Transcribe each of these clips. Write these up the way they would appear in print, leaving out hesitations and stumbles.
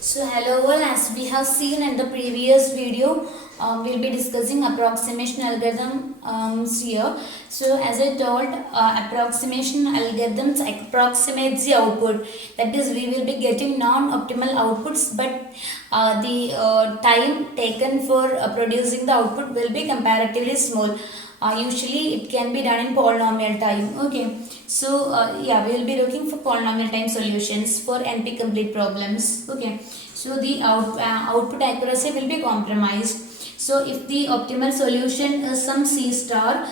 So hello all, as we have seen in the previous video, we'll be discussing approximation algorithms here. So as I told, approximation algorithms approximates the output. That is, we will be getting non-optimal outputs, but the time taken for producing the output will be comparatively small. Usually it can be done in polynomial time. Okay, so yeah, we will be looking for polynomial time solutions for NP complete problems. Okay, so the output accuracy will be compromised. So if the optimal solution is some C star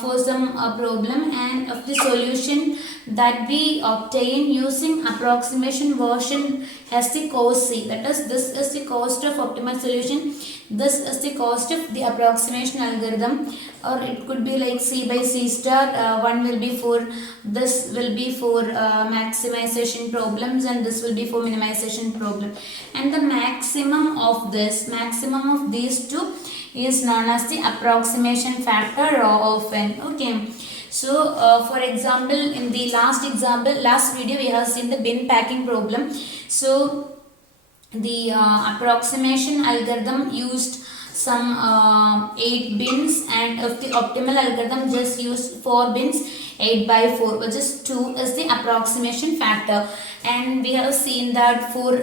for some problem, and if the solution that we obtain using approximation version has the cost C, that is, this is the cost of optimal solution, this is the cost of the approximation algorithm, or it could be like C by C star. One will be for, this will be for maximization problems, and this will be for minimization problem, and the maximum of these two is known as the approximation factor of n. Okay, so for example, in the last video we have seen the bin packing problem. So the approximation algorithm used some 8 bins, and if the optimal algorithm just used 4 bins, 8 by 4, which is 2, is the approximation factor. And we have seen that for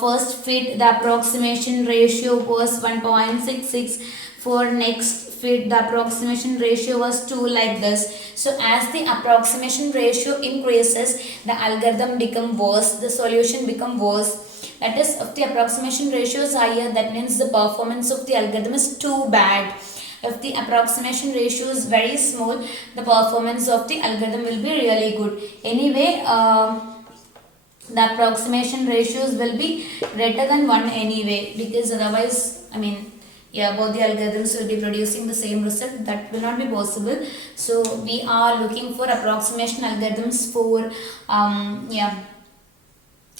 first fit the approximation ratio was 1.66, for next fit the approximation ratio was 2, like this. So as the approximation ratio increases, the algorithm become worse, the solution become worse. That is, if the approximation ratio is higher, that means the performance of the algorithm is too bad. If the approximation ratio is very small, the performance of the algorithm will be really good. Anyway, the approximation ratios will be greater than 1 anyway, because otherwise, I mean, yeah, both the algorithms will be producing the same result. That will not be possible. So we are looking for approximation algorithms for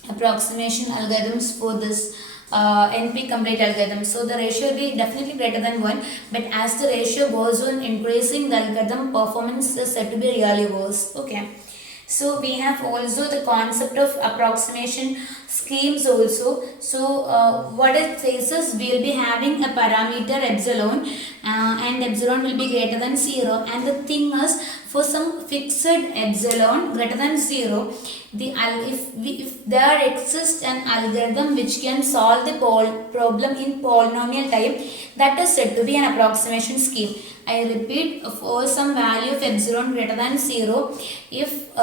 approximation algorithms for this NP complete algorithm. So the ratio will be definitely greater than 1, but as the ratio goes on increasing, the algorithm performance is said to be really worse. Okay. So we have also the concept of approximation schemes also. So what it says is, we will be having a parameter epsilon, and epsilon will be greater than 0, and the thing is, for some fixed epsilon greater than 0, if there exists an algorithm which can solve the problem in polynomial time, that is said to be an approximation scheme. I repeat, for some value of epsilon greater than 0, if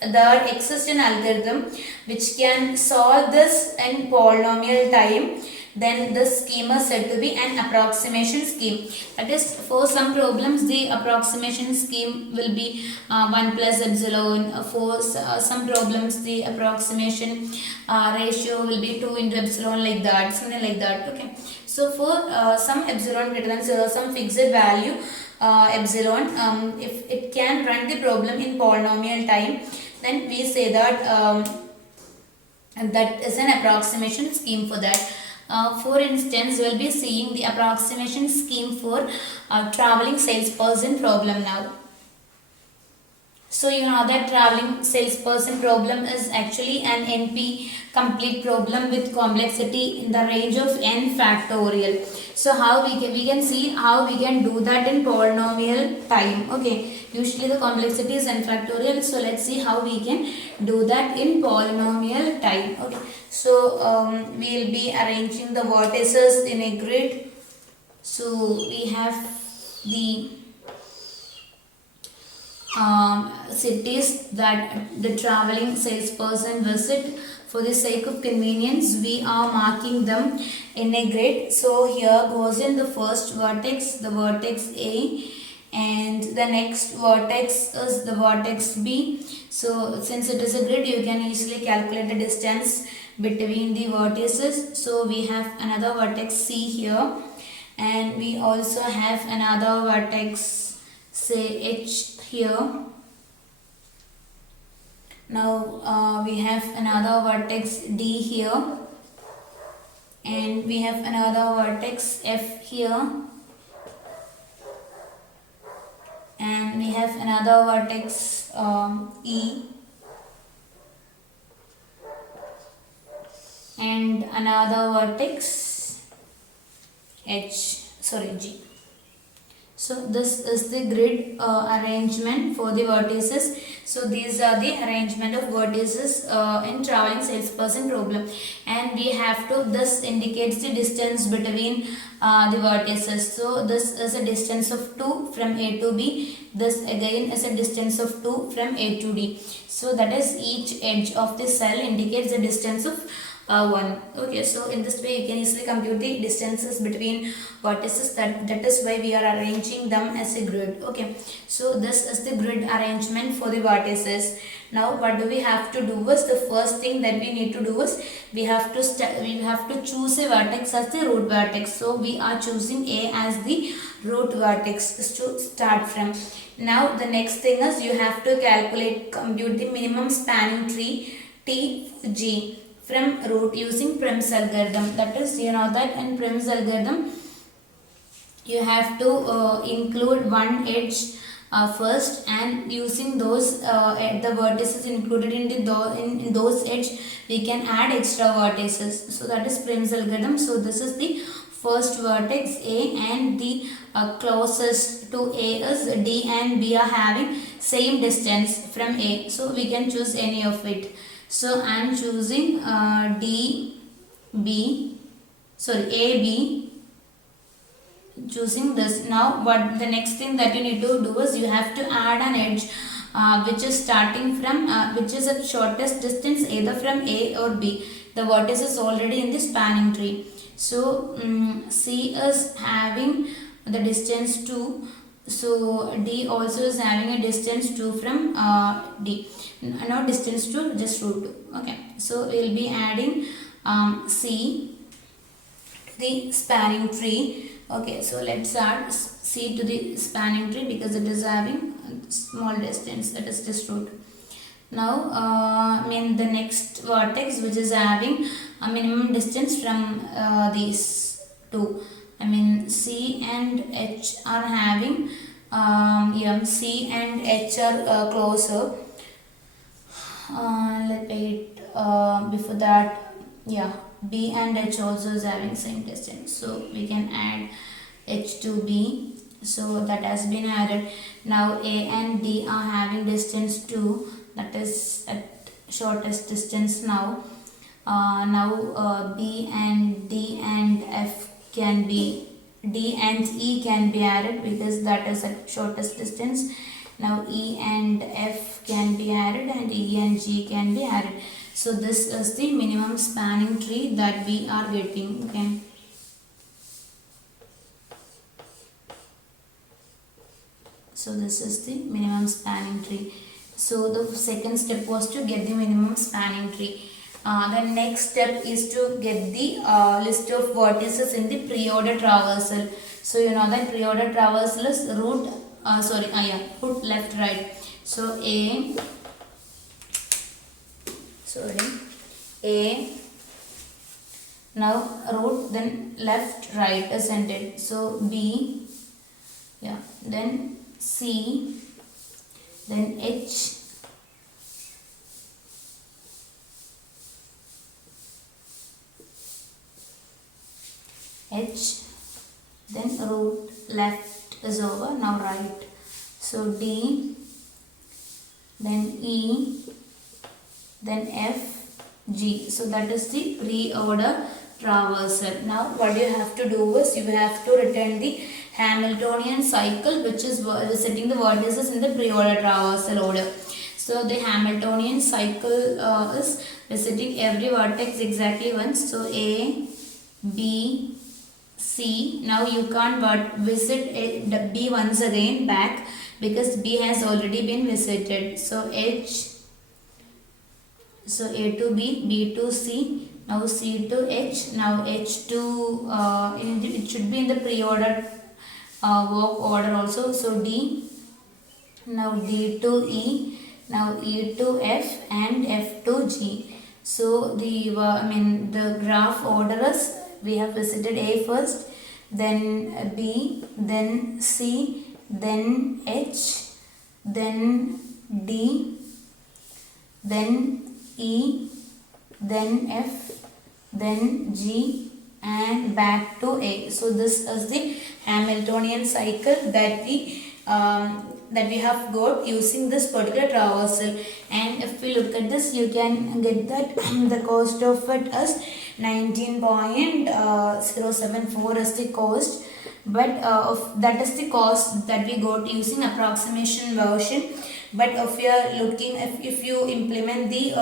there exists an algorithm which can solve this in polynomial time, then this scheme is said to be an approximation scheme. That is, for some problems the approximation scheme will be 1 plus epsilon. For some problems the approximation ratio will be 2 into epsilon, like that, something like that. Okay, so for some epsilon greater than 0, some fixed value epsilon, if it can run the problem in polynomial time, then we say that and that is an approximation scheme for that. For instance, we will be seeing the approximation scheme for traveling salesperson problem now. So you know that traveling salesperson problem is actually an NP complete problem with complexity in the range of n factorial. So how we can see how we can do that in polynomial time. Okay, usually the complexity is n factorial. So let's see how we can do that in polynomial time. Okay, so we will be arranging the vertices in a grid. So we have the cities that the traveling salesperson visit. For the sake of convenience, we are marking them in a grid. So here goes in the first vertex, the vertex A, and the next vertex is the vertex B. So since it is a grid, you can easily calculate the distance between the vertices. So we have another vertex C here, and we also have another vertex, say H here. Now we have another vertex D here, and we have another vertex F here, and we have another vertex E, and another vertex G. So this is the grid arrangement for the vertices. So these are the arrangement of vertices in traveling salesperson problem, and we have to, this indicates the distance between the vertices. So this is a distance of 2 from A to B. This again is a distance of 2 from A to D. So that is, each edge of the cell indicates the distance of 1. Okay, so in this way you can easily compute the distances between vertices. That is why we are arranging them as a grid. Okay, so this is the grid arrangement for the vertices. Now what do we have to do is, the first thing that we need to do is, we have to choose a vertex as the root vertex. So we are choosing A as the root vertex to start from. Now the next thing is, you have to compute the minimum spanning tree TG from root using Prim's algorithm. That is, you know that in Prim's algorithm you have to include one edge first, and using those the vertices included in those edge, we can add extra vertices. So that is Prim's algorithm. So this is the first vertex A, and the closest to A is D and B are having same distance from A. So we can choose any of it. So I am choosing AB, choosing this. Now what the next thing that you need to do is, you have to add an edge which is starting from which is at shortest distance either from A or B. The vertex is already in the spanning tree. So C is having the distance 2. So D also is having a distance 2 from D. Not distance 2, just root 2. Okay, so we will be adding C to the spanning tree. Okay, so let's add C to the spanning tree because it is having small distance, that is just root. Now the next vertex which is having a minimum distance from these two. C and H are having C and H are closer. Before that, B and H also is having same distance, so we can add H to B. So that has been added. Now A and D are having distance 2, that is at shortest distance. Now B and D and F can be, D and E can be added because that is at shortest distance. Now E and F can be added, and E and G can be added. So this is the minimum spanning tree that we are getting. Okay, so this is the minimum spanning tree. So the second step was to get the minimum spanning tree. The next step is to get the list of vertices in the pre-order traversal. So you know that pre-order traversal is root left right. So now root, then left right ascended. So B, then C, then H, then root left is over. Now right. So D, then E, then F, G. So that is the pre-order traversal. Now what you have to do is, you have to return the Hamiltonian cycle which is visiting the vertices in the pre-order traversal order. So the Hamiltonian cycle is visiting every vertex exactly once. So A, B, C. Now you can't visit B once again back because B has already been visited. So H, so A to B, B to C, now C to H, now H to it should be in the pre-order walk order also. So D, now D to E, now E to F, and F to G. So the graph order is, we have visited A first, then B, then C, then H, then D, then E, then F, then G, and back to A. So this is the Hamiltonian cycle that we have got using this particular traversal. And if we look at this, you can get that the cost of it is 19.074 is the cost, but that is the cost that we got using approximation version. But if you are looking, if you implement the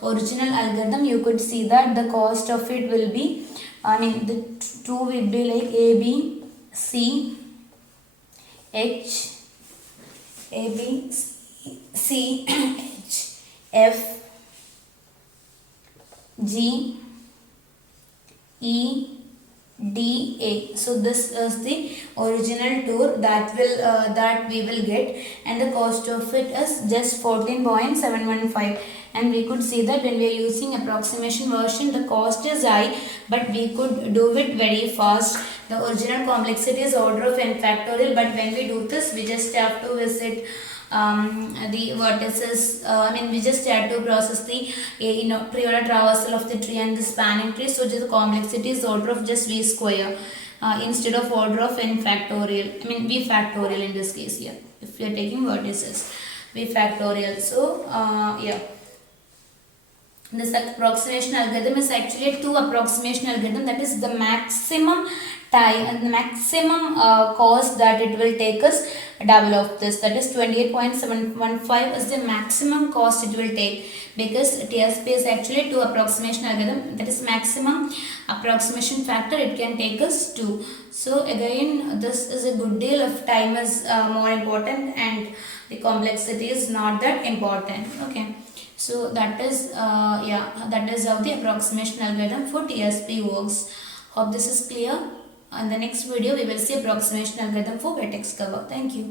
original algorithm, you could see that the cost of it will be, I mean, the two will be like A, B, C, H, A, B, C, H, F, G, E, D, A. So this is the original tour that we will get, and the cost of it is just 14.715. And we could see that when we are using approximation version, the cost is high, but we could do it very fast. The original complexity is order of n factorial, but when we do this, we just have to visit the vertices. We just have to process the pre-order traversal of the tree and the spanning tree. So the complexity is order of just v square instead of order of n factorial. V factorial in this case here. If we are taking vertices, v factorial. So yeah. This approximation algorithm is actually a two approximation algorithm, that is the maximum time and the maximum cost that it will take us double of this, that is 28.715 is the maximum cost it will take, because TSP is actually two approximation algorithm, that is maximum approximation factor it can take us 2. So again, this is a good deal if time is more important and the complexity is not that important. Okay. So that is that is how the approximation algorithm for TSP works. Hope this is clear. In the next video we will see approximation algorithm for vertex cover. Thank you.